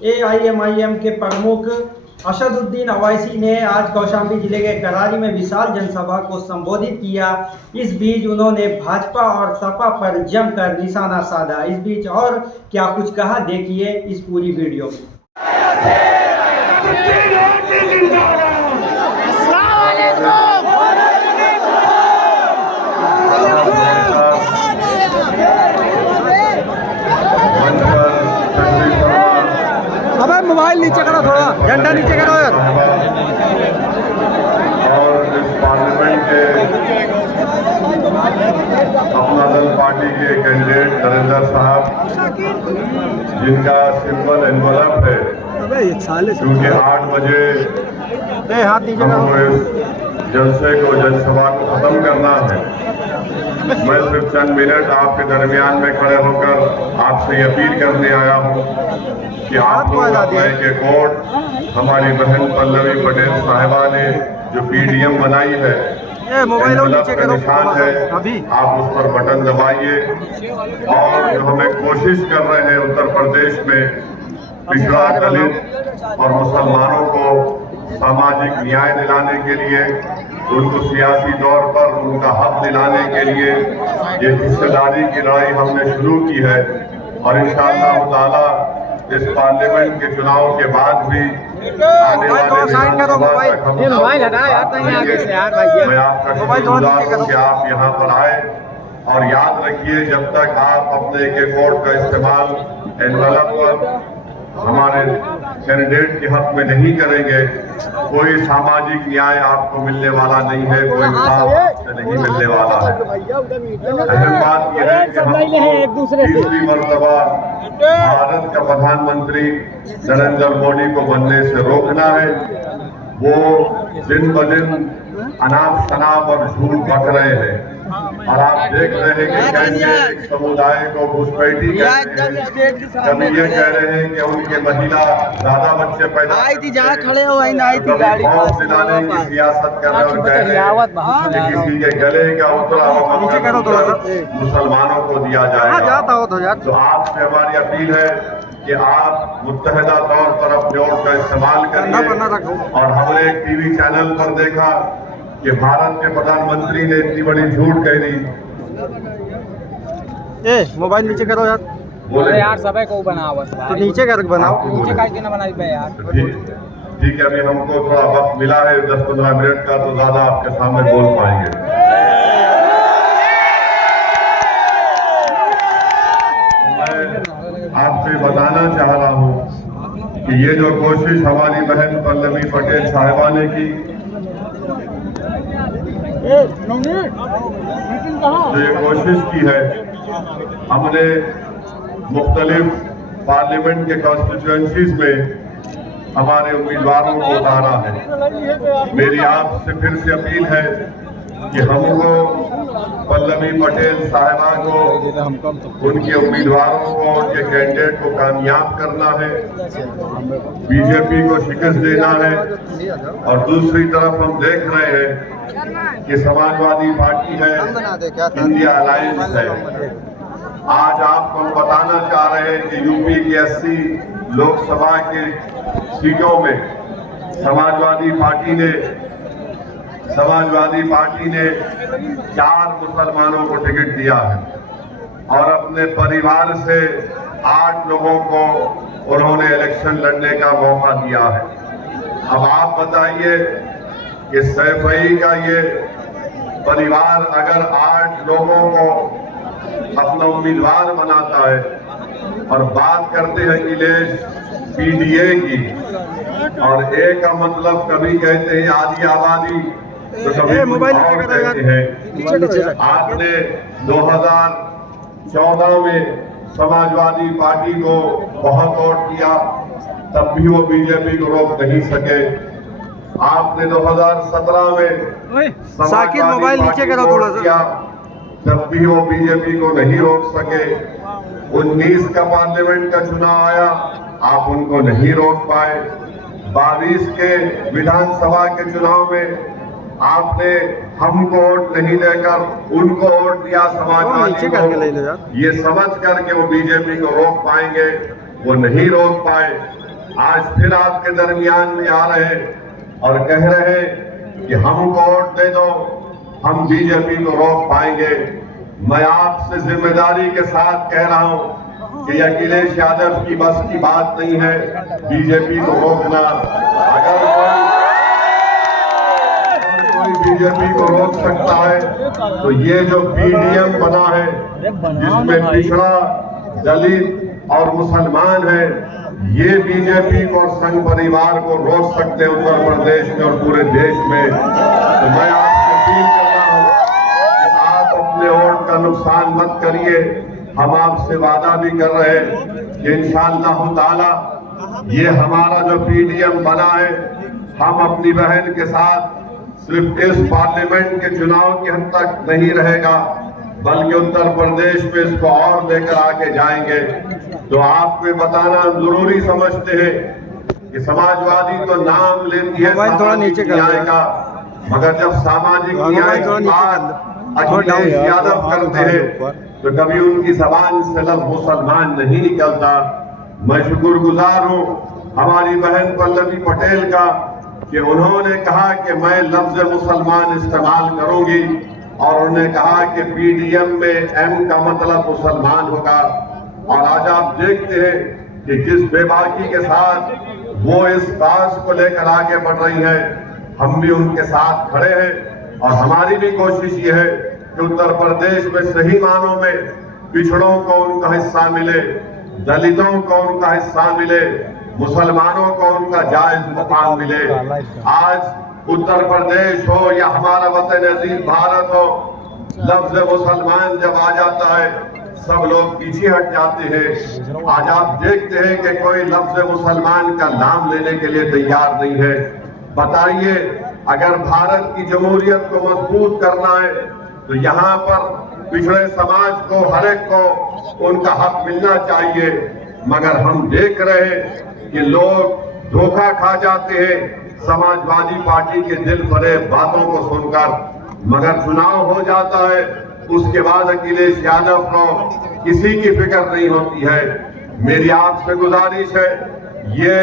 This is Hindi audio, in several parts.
AIMIM के प्रमुख असदुद्दीन अवैसी ने आज कौशाम्बी जिले के करारी में विशाल जनसभा को संबोधित किया। इस बीच उन्होंने भाजपा और सपा पर जमकर निशाना साधा। इस बीच और क्या कुछ कहा, देखिए इस पूरी वीडियो में। अबे मोबाइल नीचे करो, थोड़ा झंडा नीचे करो यार। और इस पार्लियामेंट के अपना दल पार्टी के कैंडिडेट नरेंद्र साहब, जिनका सिंबल एनवलप है, क्योंकि 8 बजे हाथ नीचे हमको इस जलसे को, जनसभा को खत्म करना है। मैं सिर्फ चंद मिनट आपके दरमियान में खड़े होकर आपसे अपील करने आया हूँ कि आप लोग अपने के कोर्ट हमारी बहन पल्लवी पटेल साहिबा ने जो PDM बनाई है, एनवलप का निशान है, आप उस पर बटन दबाइए। और जो हमें कोशिश कर रहे हैं उत्तर प्रदेश में पिछड़ा, दलित और मुसलमानों को सामाजिक न्याय दिलाने के लिए, उनको सियासी तौर पर उनका हक दिलाने के लिए ये हिस्सेदारी की लड़ाई हमने शुरू की है। और इंशाअल्लाह ताला इस पार्लियामेंट के चुनाव के बाद भी आने वाले मैं आपका शुक्रगुजार हूं कि आप यहाँ पर आए। और याद रखिए, जब तक आप अपने एक वोट का इस्तेमाल एनवलप पर हमारे कैंडिडेट के हक में नहीं करेंगे, कोई सामाजिक न्याय आपको मिलने वाला नहीं है, कोई इंसाफ आपसे नहीं मिलने वाला है। अहम बात यह है कि हमको तीसरी मर्तबा भारत का प्रधानमंत्री नरेंद्र मोदी को बनने से रोकना है। वो दिन ब दिन अनाप शनाप और झूठ बक रहे हैं, और आप देख रहे हैं कि कैसे एक समुदाय को घुसपैठी कर रहे हैं। कभी ये कह रहे हैं कि उनके महिला ज्यादा बच्चे पैदा आई थी, जहाँ खड़े हो वही आई थी गाड़ी दिलाने की सियासत कर रहे हैं, और कह रहे हैं कि किसी के गले का उतरा हुआ मुसलमानों को दिया जाएगा। तो आपसे हमारी अपील है कि आप मुत्तहिदा तौर पर अपने वोट का इस्तेमाल करिए। और हमने एक TV चैनल पर देखा कि भारत के प्रधानमंत्री ने इतनी बड़ी झूठ कह दी। मोबाइल नीचे करो यार। बोले यार सब को बनाओ, तो नीचे कर बनाओ, नीचे करके ना बनाई पे यार। ठीक है, अभी हमको थोड़ा वक्त मिला है 10-15 मिनट का, तो ज्यादा आपके सामने बोल पाएंगे। मैं आपसे बताना चाह रहा हूँ कि ये जो कोशिश हमारी बहन पल्लवी पटेल साहिबा ने की, जो ये कोशिश की है, हमने मुख्तलिफ पार्लियामेंट के कॉन्स्टिट्यूएंसीज में हमारे उम्मीदवारों को उतारा है। मेरी आपसे फिर से अपील है कि हमको पल्लवी पटेल साहिबा को, उनके उम्मीदवारों को, उनके कैंडिडेट को कामयाब करना है, बीजेपी को शिकस्त देना है। और दूसरी तरफ हम देख रहे हैं कि समाजवादी पार्टी है, इंडिया अलायंस है। आज आपको हम बताना चाह रहे हैं कि यूपी की 80 लोकसभा के सीटों में समाजवादी पार्टी ने 4 मुसलमानों को टिकट दिया है, और अपने परिवार से 8 लोगों को उन्होंने इलेक्शन लड़ने का मौका दिया है। अब आप बताइए कि सैफई का ये परिवार अगर 8 लोगों को अपना उम्मीदवार बनाता है, और बात करते हैं अखिलेश PDA की, और A का मतलब कभी कहते हैं आधी आबादी, तो कभी मोबाइल कहते हैं। आपने 2014 में समाजवादी पार्टी को बहुत वोट किया, तब भी वो बीजेपी को रोक नहीं सके। आपने 2017 में साकिब मोबाइल नीचे करो थोड़ा सा, तब भी वो बीजेपी को नहीं रोक सके। 19 का पार्लियामेंट का चुनाव आया, आप उनको नहीं रोक पाए। 22 के विधानसभा के चुनाव में आपने हमको वोट नहीं देकर उनको वोट दिया समाजवादी को। ये समझ कर के वो बीजेपी को रोक पाएंगे, वो नहीं रोक पाए। आज फिर आपके दरमियान में आ रहे और कह रहे हैं कि हमको वोट दे दो, हम बीजेपी को रोक पाएंगे। मैं आपसे जिम्मेदारी के साथ कह रहा हूं कि अखिलेश यादव की बस की बात नहीं है बीजेपी को रोकना। अगर कोई बीजेपी को रोक सकता है तो ये जो पीडीएम बना है, जिसमें पिछड़ा, दलित और मुसलमान है, ये बीजेपी को और संघ परिवार को रोक सकते हैं उत्तर प्रदेश में और पूरे देश में। तो मैं आपसे अपील कर रहा हूं कि आप अपने वोट का नुकसान मत करिए। हम आपसे वादा भी कर रहे हैं कि इंशाअल्लाह ताला ये हमारा जो पीडीएम बना है, हम अपनी बहन के साथ सिर्फ इस पार्लियामेंट के चुनाव की हद तक नहीं रहेगा, बल्कि उत्तर प्रदेश में इसको और लेकर आके जाएंगे। तो आपको बताना जरूरी समझते हैं कि समाजवादी तो नाम लेती है सामाजिक न्याय का, मगर जब सामाजिक न्याय की बात अखिलेश यादव करते हैं तो कभी उनकी जबान से लफ्ज मुसलमान नहीं निकलता। मैं शुक्रगुजार हूँ हमारी बहन पल्लवी पटेल का कि उन्होंने कहा कि मैं लफ्ज मुसलमान इस्तेमाल करूंगी, और उन्होंने कहा कि पीडीएम में एम का मतलब मुसलमान होगा। और आज आप देखते हैं कि जिस बेबाकी के साथ वो इस बात को लेकर आगे बढ़ रही है, हम भी उनके साथ खड़े हैं। और हमारी भी कोशिश ये है कि उत्तर प्रदेश में सही मानों में पिछड़ों को उनका हिस्सा मिले, दलितों को उनका हिस्सा मिले, मुसलमानों को उनका जायज मुकाम मिले। आज उत्तर प्रदेश हो या हमारा वतन अजीज भारत हो, लफ्ज मुसलमान जब आ जाता है सब लोग पीछे हट जाते हैं। आज आप देखते हैं कि कोई लफ्ज मुसलमान का नाम लेने के लिए तैयार नहीं है। बताइए, अगर भारत की जमहूरियत को मजबूत करना है तो यहाँ पर पिछड़े समाज को, हर एक को उनका हक मिलना चाहिए। मगर हम देख रहे हैं कि लोग धोखा खा जाते हैं समाजवादी पार्टी के दिल फरेब बातों को सुनकर। मगर चुनाव हो जाता है, उसके बाद अखिलेश यादव को किसी की फिक्र नहीं होती है। मेरी आपसे गुजारिश है, ये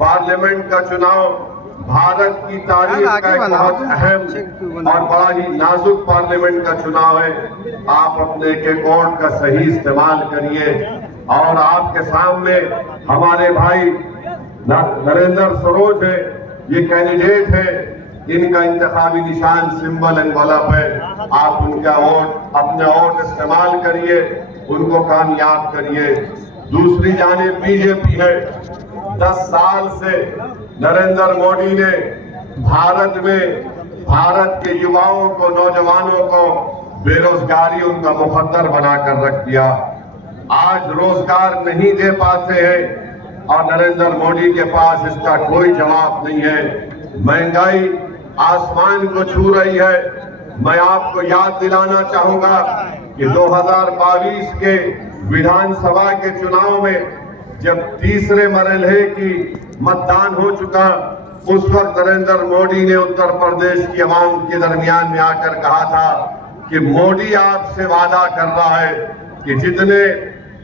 पार्लियामेंट का चुनाव भारत की तारीख का एक बहुत अहम और बड़ा ही नाजुक पार्लियामेंट का चुनाव है। आप अपने एक वोट का सही इस्तेमाल करिए। और आपके सामने हमारे भाई नरेंद्र सरोज है, ये कैंडिडेट है, इनका इंतखाबी निशान सिंबल एनवलप है। आप उनका वोट, अपना वोट इस्तेमाल करिए, उनको कामयाब करिए। दूसरी जानिब बीजेपी है। 10 साल से नरेंद्र मोदी ने भारत में भारत के युवाओं को, नौजवानों को बेरोजगारी उनका मुकद्दर बनाकर रख दिया। आज रोजगार नहीं दे पाते हैं और नरेंद्र मोदी के पास इसका कोई जवाब नहीं है। महंगाई आसमान को छू रही है। मैं आपको याद दिलाना चाहूंगा कि 2022 के विधानसभा के चुनाव में जब तीसरे मरहले की मतदान हो चुका, उस वक्त नरेंद्र मोदी ने उत्तर प्रदेश की आवाम के दरमियान में आकर कहा था कि मोदी आपसे वादा कर रहा है कि जितने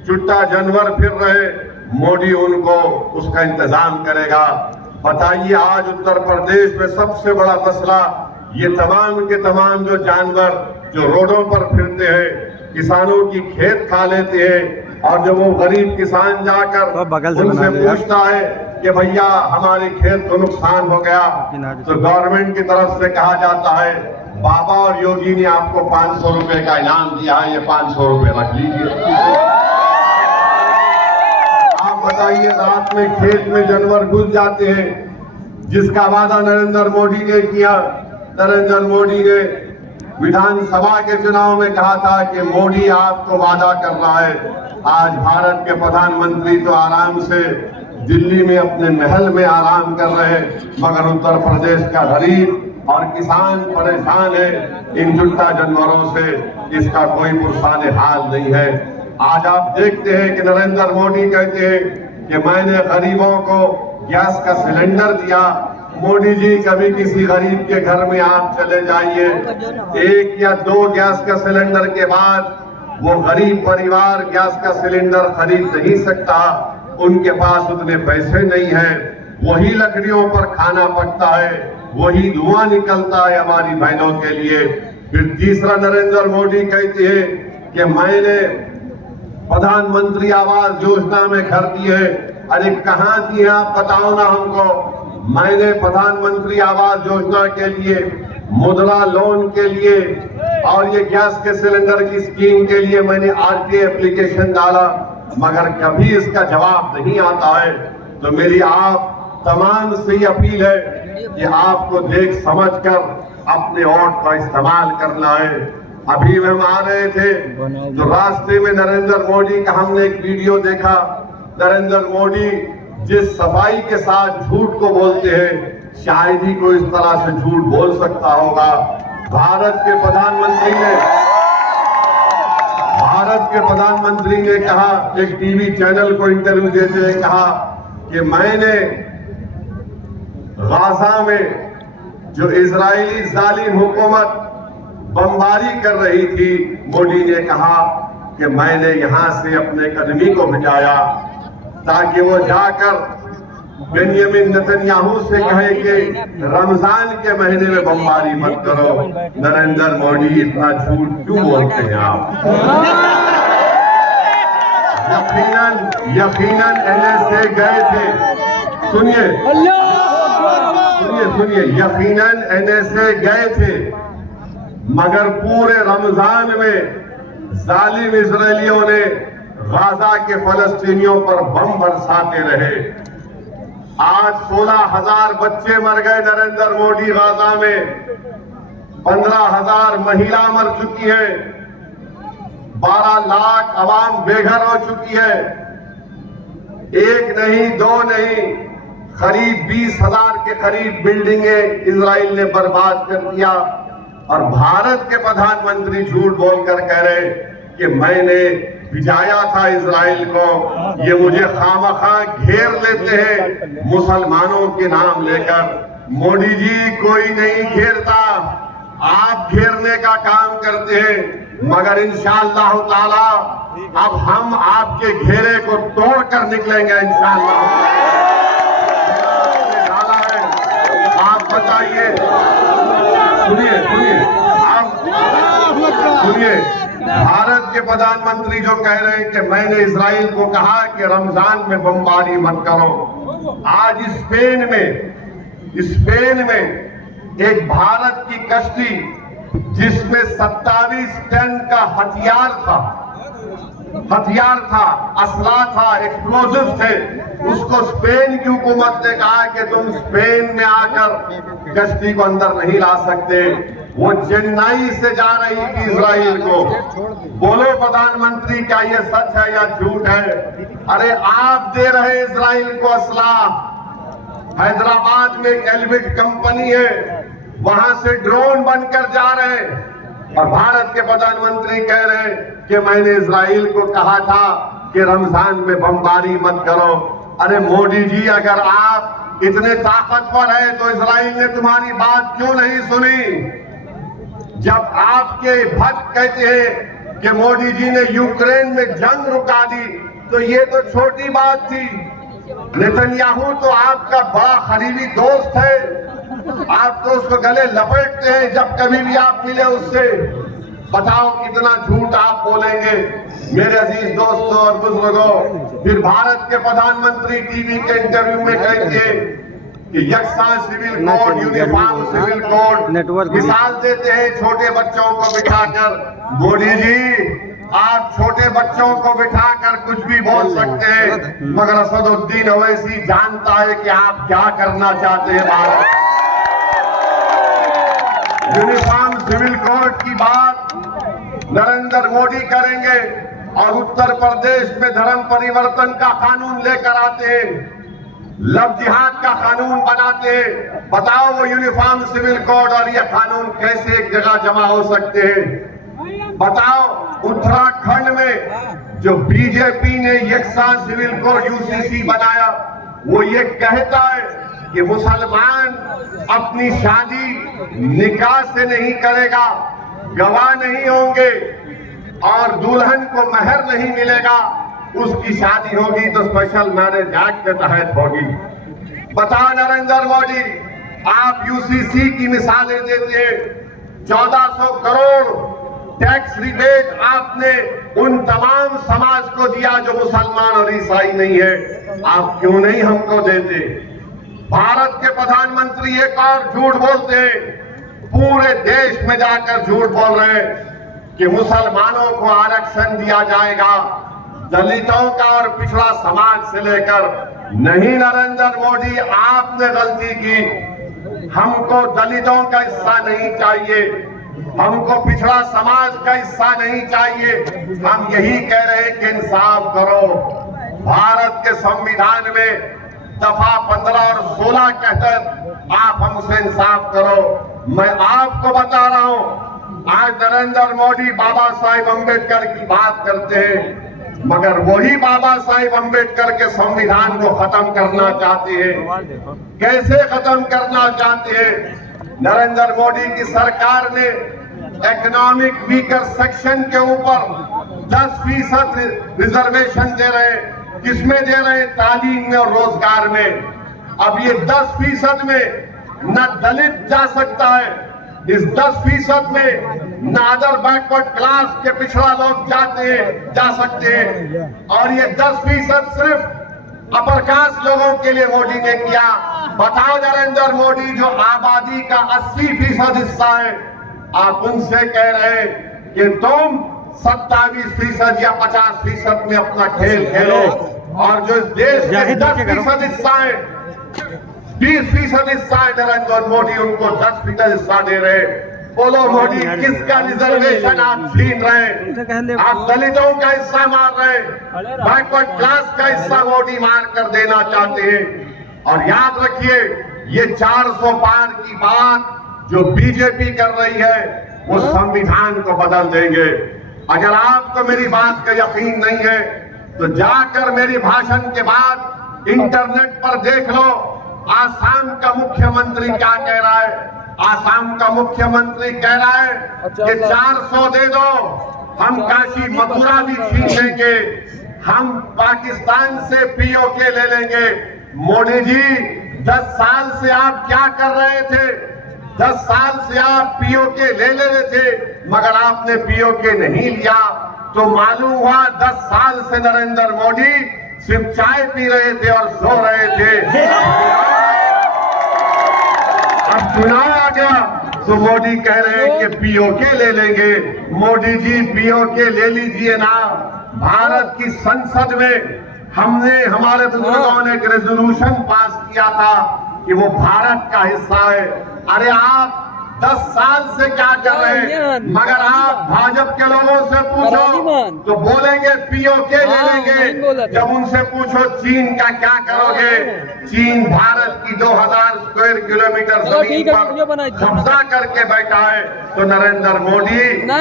चुट्टा जानवर फिर रहे, मोदी उनको उसका इंतजाम करेगा। बताइए, आज उत्तर प्रदेश में सबसे बड़ा मसला ये तमाम के तमाम जो जानवर जो रोडों पर फिरते हैं, किसानों की खेत खा लेते हैं, और जब वो गरीब किसान जाकर उनसे पूछता है कि भैया हमारे खेत को नुकसान हो गया, तो गवर्नमेंट की तरफ से कहा जाता है बाबा और योगी ने आपको 500 रुपए का इनाम दिया है, ये 500 रुपए रख लीजिए। आप बताइए, रात में खेत में जानवर घुस जाते हैं, जिसका वादा नरेंद्र मोदी ने किया। नरेंद्र मोदी ने विधानसभा के चुनाव में कहा था कि मोदी आपको वादा कर रहा है। आज भारत के प्रधानमंत्री तो आराम से दिल्ली में अपने महल में आराम कर रहे हैं, मगर उत्तर प्रदेश का गरीब और किसान परेशान है इन चुट्टा जानवरों से। इसका कोई पुरसाने हाल नहीं है। आज आप देखते हैं कि नरेंद्र मोदी कहते हैं कि मैंने गरीबों को गैस का सिलेंडर दिया। मोदी जी, कभी किसी गरीब के घर में आप चले जाइए, 1 या 2 गैस का सिलेंडर के बाद वो गरीब परिवार गैस का सिलेंडर खरीद नहीं सकता। उनके पास उतने पैसे नहीं है, वही लकड़ियों पर खाना पकता है, वही धुआं निकलता है हमारी बहनों के लिए। फिर तीसरा नरेंद्र मोदी कहते हैं कि मैंने प्रधानमंत्री आवास योजना में घर दिए। अरे कहां दिए आप बताओ ना हमको। मैंने प्रधानमंत्री आवास योजना के लिए, मुद्रा लोन के लिए और ये गैस के सिलेंडर की स्कीम के लिए मैंने आरटीआई एप्लीकेशन डाला, मगर कभी इसका जवाब नहीं आता है। तो मेरी आप तमाम से अपील है कि आपको देख समझकर अपने वोट का इस्तेमाल करना है। अभी हम आ रहे थे तो रास्ते में नरेंद्र मोदी का हमने एक वीडियो देखा। नरेंद्र मोदी जिस सफाई के साथ झूठ को बोलते हैं, शायद ही कोई इस तरह से झूठ बोल सकता होगा। भारत के प्रधानमंत्री ने कहा, एक टीवी चैनल को इंटरव्यू देते हुए कहा कि मैंने गाजा में जो इजरायली जालिम हुकूमत बमबारी कर रही थी, मोदी ने कहा कि मैंने यहां से अपने आदमी को भिजाया ताकि वो जाकर बेंजामिन नेतन्याहू से कहे कि रमजान के महीने में बमबारी मत करो। नरेंद्र मोदी इतना झूठ क्यों बोलते हैं आप? यकीनन एनएसए गए थे। सुनिए, यकीनन एनएसए गए थे, मगर पूरे रमजान में जालिम इजरायलियों ने गाजा के फलस्तीनियों पर बम बरसाते रहे। आज 16,000 बच्चे मर गए नरेंद्र मोदी गाजा में, 15,000 महिला मर चुकी है, 12 लाख अवाम बेघर हो चुकी है। एक नहीं, दो नहीं, करीब 20,000 के करीब बिल्डिंगें इजराइल ने बर्बाद कर दिया। और भारत के प्रधानमंत्री झूठ बोलकर कह रहे कि मैंने भिजाया था इजराइल को। ये मुझे खामखा घेर लेते हैं मुसलमानों के नाम लेकर। मोदी जी, कोई नहीं घेरता, आप घेरने का काम करते हैं। मगर इंशाअल्लाह ताला अब हम आपके घेरे को तोड़कर निकलेंगे इंशाअल्लाह। आप बताइए, सुनिए, भारत के प्रधानमंत्री जो कह रहे हैं कि मैंने इजराइल को कहा कि रमजान में बमबारी मत करो। आज स्पेन में एक भारत की कश्ती जिसमें 27 टन का हथियार था, असला था, एक्सप्लोजिव थे, उसको स्पेन की हुकूमत ने कहा कि तुम स्पेन में आकर कश्ती को अंदर नहीं ला सकते। वो चेन्नई से जा रही थी इजराइल को। बोलो प्रधानमंत्री, क्या ये सच है या झूठ है? अरे आप दे रहे इजराइल को असला। हैदराबाद में एक एल्बिट कंपनी है, वहां से ड्रोन बनकर जा रहे हैं और भारत के प्रधानमंत्री कह रहे हैं कि मैंने इजराइल को कहा था कि रमजान में बमबारी मत करो। अरे मोदी जी, अगर आप इतने ताकतवर हैं तो इजराइल ने तुम्हारी बात क्यों नहीं सुनी? जब आपके भक्त कहते हैं कि मोदी जी ने यूक्रेन में जंग रुका दी, तो ये तो छोटी बात थी। नेतन्याहू तो आपका बड़ा करीबी दोस्त है, आप तो उसको गले लपेटते हैं जब कभी भी आप मिले उससे। बताओ कितना झूठ आप बोलेंगे। मेरे अजीज दोस्तों और बुजुर्गों, फिर भारत के प्रधानमंत्री टीवी के इंटरव्यू में कहते हैं कि यकसा civil code, uniform civil code मिसाल देते हैं छोटे बच्चों को बिठाकर। मोदी जी, आप छोटे बच्चों को बिठाकर कुछ भी बोल सकते हैं, मगर असदुद्दीन ओवैसी जानता है कि आप क्या करना चाहते हैं। भारत यूनिफॉर्म सिविल कोड की बात नरेंद्र मोदी करेंगे और उत्तर प्रदेश में धर्म परिवर्तन का कानून लेकर आते हैं, लव जिहाद का कानून बनाते हैं। बताओ वो यूनिफॉर्म सिविल कोड और ये कानून कैसे एक जगह जमा हो सकते हैं? बताओ उत्तराखंड में जो बीजेपी ने यकसा सिविल कोड यूसीसी बनाया, वो ये कहता है कि मुसलमान अपनी शादी निकाह से नहीं करेगा, गवाह नहीं होंगे और दुल्हन को महर नहीं मिलेगा, उसकी शादी होगी तो स्पेशल मैरिज एक्ट के तहत होगी। बताओ नरेंद्र मोदी, आप यूसीसी की मिसालें देते हैं, 1400 करोड़ टैक्स रिबेट आपने उन तमाम समाज को दिया जो मुसलमान और ईसाई नहीं है, आप क्यों नहीं हमको देते? भारत के प्रधानमंत्री एक और झूठ बोलते हैं, पूरे देश में जाकर झूठ बोल रहे हैं कि मुसलमानों को आरक्षण दिया जाएगा, दलितों का और पिछड़ा समाज से लेकर। नहीं नरेंद्र मोदी, आपने गलती की। हमको दलितों का हिस्सा नहीं चाहिए, हमको पिछड़ा समाज का हिस्सा नहीं चाहिए। हम यही कह रहे हैं कि इंसाफ करो। भारत के संविधान में दफा 15 और 16 के तहत आप हमसे इंसाफ करो। मैं आपको बता रहा हूं, आज नरेंद्र मोदी बाबा साहिब अम्बेडकर की बात करते हैं, मगर वही बाबा साहिब अम्बेडकर के संविधान को खत्म करना चाहते हैं। कैसे खत्म करना चाहते हैं? नरेंद्र मोदी की सरकार ने इकोनॉमिक वीकर सेक्शन के ऊपर 10% रिजर्वेशन दे रहे हैं। किसमें दे रहे हैं? तालीम में और रोजगार में। अब ये 10% में न दलित जा सकता है, इस 10% में न अदर बैकवर्ड क्लास के पिछड़ा लोग जा सकते हैं, और ये 10% सिर्फ अपर कास्ट लोगों के लिए मोदी ने किया। बताओ नरेंद्र मोदी, जो आबादी का 80% हिस्सा है, आप उनसे कह रहे हैं कि तुम 27% या 50% में अपना खेल खेलो, और जो देश के 10% हिस्सा है, 20% हिस्सा है, नरेंद्र मोदी उनको 10% हिस्सा दे रहे। बोलो मोदी, किसका रिजर्वेशन आप छीन रहे हैं? आप दलितों का हिस्सा मार रहे हैं, बैकवर्ड क्लास का हिस्सा मोदी मार कर देना चाहते हैं। और याद रखिए, ये 400 पार की बात जो बीजेपी कर रही है, वो संविधान को बदल देंगे। अगर आपको मेरी बात का यकीन नहीं है तो जाकर मेरी भाषण के बाद इंटरनेट पर देख लो, आसाम का मुख्यमंत्री क्या कह रहा है। आसाम का मुख्यमंत्री कह रहा है कि 400 दे दो, हम काशी मथुरा भी छीन लेंगे, हम पाकिस्तान से पीओके ले लेंगे। मोदी जी, 10 साल से आप क्या कर रहे थे? 10 साल से आप पीओके ले रहे थे, मगर आपने पीओके नहीं लिया, तो मालूम हुआ 10 साल से नरेंद्र मोदी सिर्फ चाय पी रहे थे और सो रहे थे। अब चुनाव आ गया तो मोदी कह रहे हैं कि पीओके ले लेंगे। मोदी जी, पीओके ले लीजिए ना। भारत की संसद में हमने, हमारे बुजुर्गों ने एक रेजोल्यूशन पास किया था कि वो भारत का हिस्सा है। अरे आप 10 साल से क्या कर रहे हैं? मगर आप भाजपा के लोगों से पूछो तो बोलेंगे पीओके ले लेंगे। जब उनसे पूछो चीन का क्या करोगे, चीन भारत की 2000 स्क्वायर किलोमीटर जमीन पर कब्जा करके बैठा है, तो नरेंद्र मोदी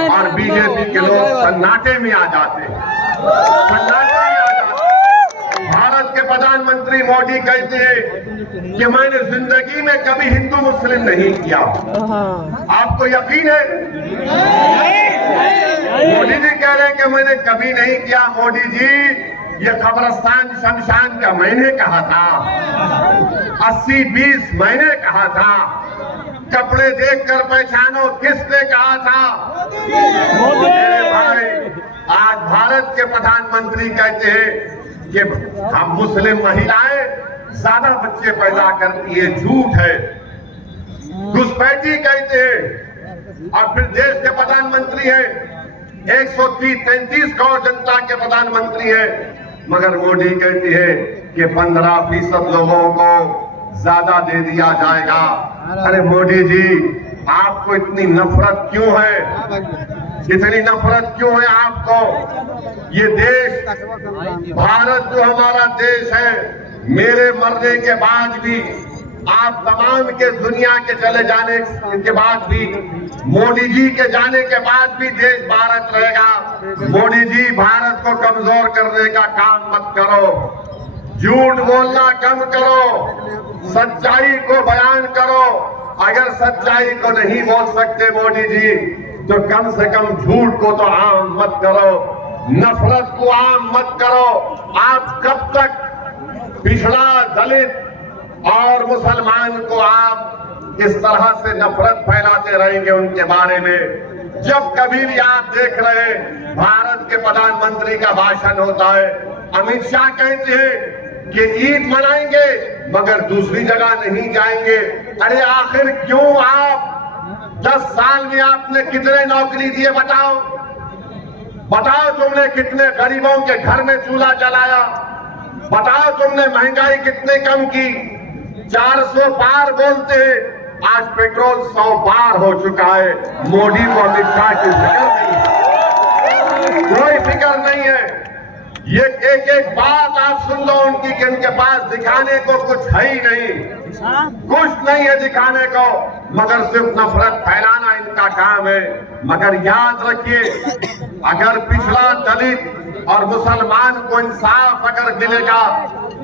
और बीजेपी के लोग सन्नाटे में आ जाते हैं, सन्नाटे में आ जाते। भारत के प्रधानमंत्री मोदी कहते हैं कि मैंने जिंदगी में कभी हिंदू मुस्लिम नहीं किया। आपको यकीन है? मोदी जी कह रहे हैं कि मैंने कभी नहीं किया। मोदी जी, ये कब्रिस्तान शमशान का मैंने कहा था, 80-20 मैंने कहा था। कपड़े देखकर पहचानो, किसने कहा था? मोदी भाई। आज भारत के प्रधानमंत्री कहते हैं कि हम मुस्लिम महिलाएं ज्यादा बच्चे पैदा करती है, झूठ है, घुसपैठी कहते हैं। और फिर देश के प्रधानमंत्री है, 133 करोड़ जनता के प्रधानमंत्री है, मगर मोदी कहती है कि 15% लोगों को ज्यादा दे दिया जाएगा। अरे मोदी जी, आपको इतनी नफरत क्यों है? इतनी नफरत क्यों है आपको? ये देश, भारत जो हमारा देश है, मेरे मरने के बाद भी, आप तमाम के दुनिया के चले जाने के बाद भी, मोदी जी के जाने के बाद भी देश भारत रहेगा। मोदी जी, भारत को कमजोर करने का काम मत करो, झूठ बोलना कम करो, सच्चाई को बयान करो। अगर सच्चाई को नहीं बोल सकते मोदी जी, तो कम से कम झूठ को तो आम मत करो। नफरत को आम मत करो। आप कब तक पिछड़ा, दलित और मुसलमान को आप इस तरह से नफरत फैलाते रहेंगे उनके बारे में? जब कभी भी आप देख रहे हैं भारत के प्रधानमंत्री का भाषण होता है, अमित शाह कहते हैं कि ईद मनाएंगे मगर दूसरी जगह नहीं जाएंगे। अरे आखिर क्यों? आप 10 साल में आपने कितने नौकरी दिए बताओ? बताओ तुमने कितने गरीबों के घर में चूल्हा जलाया? बताओ तुमने महंगाई कितने कम की? 400 पार बोलते हैं, आज पेट्रोल 100 पार हो चुका है। मोदी को अमित शाह की फिक्र नहीं है, कोई फिक्र नहीं है। ये एक एक बात आप सुन लो उनकी कि इनके पास दिखाने को कुछ है ही नहीं, कुछ नहीं है दिखाने को, मगर सिर्फ नफरत फैलाना इनका काम है। मगर याद रखिए, अगर पिछड़ा, दलित और मुसलमान को इंसाफ अगर मिलेगा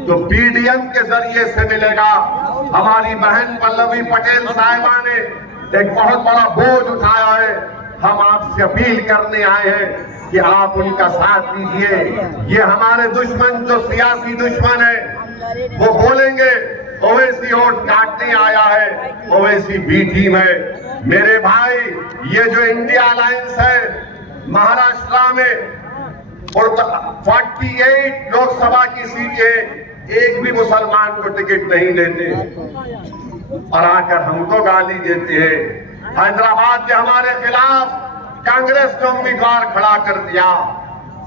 तो पीडीएम के जरिए से मिलेगा। हमारी बहन पल्लवी पटेल साहिबा ने एक बहुत बड़ा बोझ उठाया है। हम आपसे अपील करने आए हैं कि आप उनका साथ दीजिए। ये हमारे दुश्मन, जो सियासी दुश्मन है, वो बोलेंगे ओवैसी वोट काटने आया है, ओवैसी बी टीम है। मेरे भाई, ये जो इंडिया अलायंस है, महाराष्ट्र में 48 लोकसभा की सीटें एक भी मुसलमान को टिकट नहीं देते और आकर हमको गाली देते हैं। हैदराबाद में हमारे खिलाफ कांग्रेस ने उम्मीदवार खड़ा कर दिया,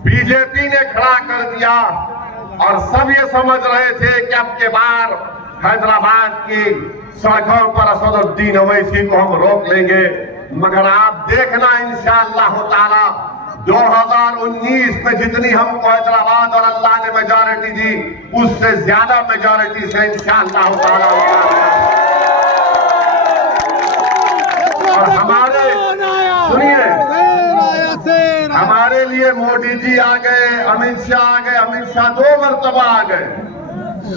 बीजेपी ने खड़ा कर दिया और सब ये समझ रहे थे कि अब के बार हैदराबाद की सड़कों पर असदुद्दीन ओवैसी को हम रोक लेंगे। मगर आप देखना इंशाअल्लाह ताला 2019 में जितनी हमको हैदराबाद और अल्लाह ने मेजॉरिटी दी, उससे ज्यादा मेजॉरिटी से इंशाअल्लाह ताला। और हमारे, सुनिए, हमारे लिए मोदी जी आ गए, अमित शाह आ गए। अमित शाह 2 मरतबा आ गए।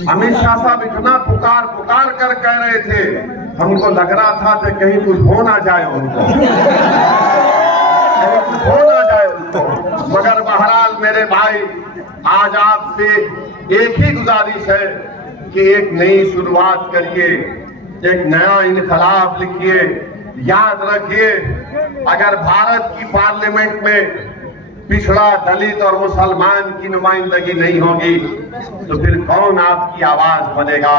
अमित शाह साहब इतना पुकार पुकार कर कह रहे थे, हमको लग रहा था कि कहीं कुछ हो ना जाए उनको, कहीं कुछ हो ना जाए उनको। मगर बहरहाल मेरे भाई, आज आपसे एक ही गुजारिश है कि एक नई शुरुआत करिए, एक नया इनकलाब लिखिए। याद रखिए, अगर भारत की पार्लियामेंट में पिछड़ा, दलित और मुसलमान की नुमाइंदगी नहीं होगी तो फिर कौन आपकी आवाज बनेगा?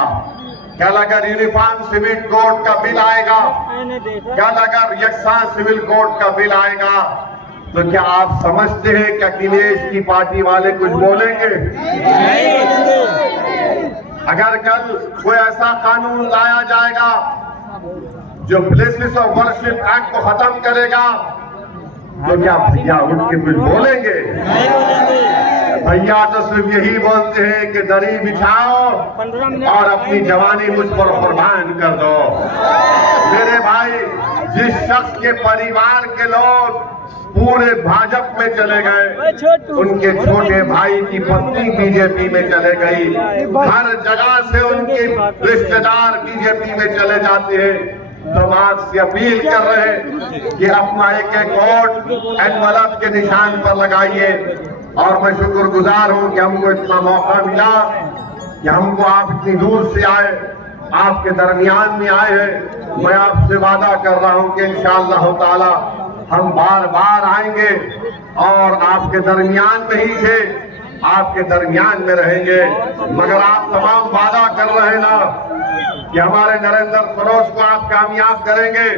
कल अगर यूनिफॉर्म सिविल कोड का बिल आएगा, कल अगर यकसा सिविल कोड का बिल आएगा, तो क्या आप समझते हैं कि अखिलेश की पार्टी वाले कुछ बोलेंगे? अगर कल कोई ऐसा कानून लाया जाएगा जो प्लेसेस ऑफ वर्शिप एक्ट को खत्म करेगा, तो क्या भैया उठ के कुछ बोलेंगे? भैया तो सिर्फ यही बोलते हैं कि दरी बिछाओ और अपनी जवानी मुझ पर कुर्बान कर दो। मेरे भाई, जिस शख्स के परिवार के लोग पूरे भाजपा में चले गए, उनके छोटे भाई की पत्नी बीजेपी में चले गई, हर जगह से उनके रिश्तेदार बीजेपी में चले जाते हैं। तो हम आपसे अपील कर रहे हैं कि अपना एक एक वोट एनवलप के निशान पर लगाइए। और मैं शुक्रगुजार हूं कि हमको इतना मौका मिला कि हमको आप इतनी दूर से आए, आपके दरमियान में आए हैं। मैं आपसे वादा कर रहा हूं कि इंशाअल्लाह ताला हम बार बार आएंगे और आपके दरमियान में ही थे, आपके दरमियान में रहेंगे। मगर आप तमाम वादा कर रहे हैं ना कि हमारे नरेंद्र सरोज को आप कामयाब करेंगे।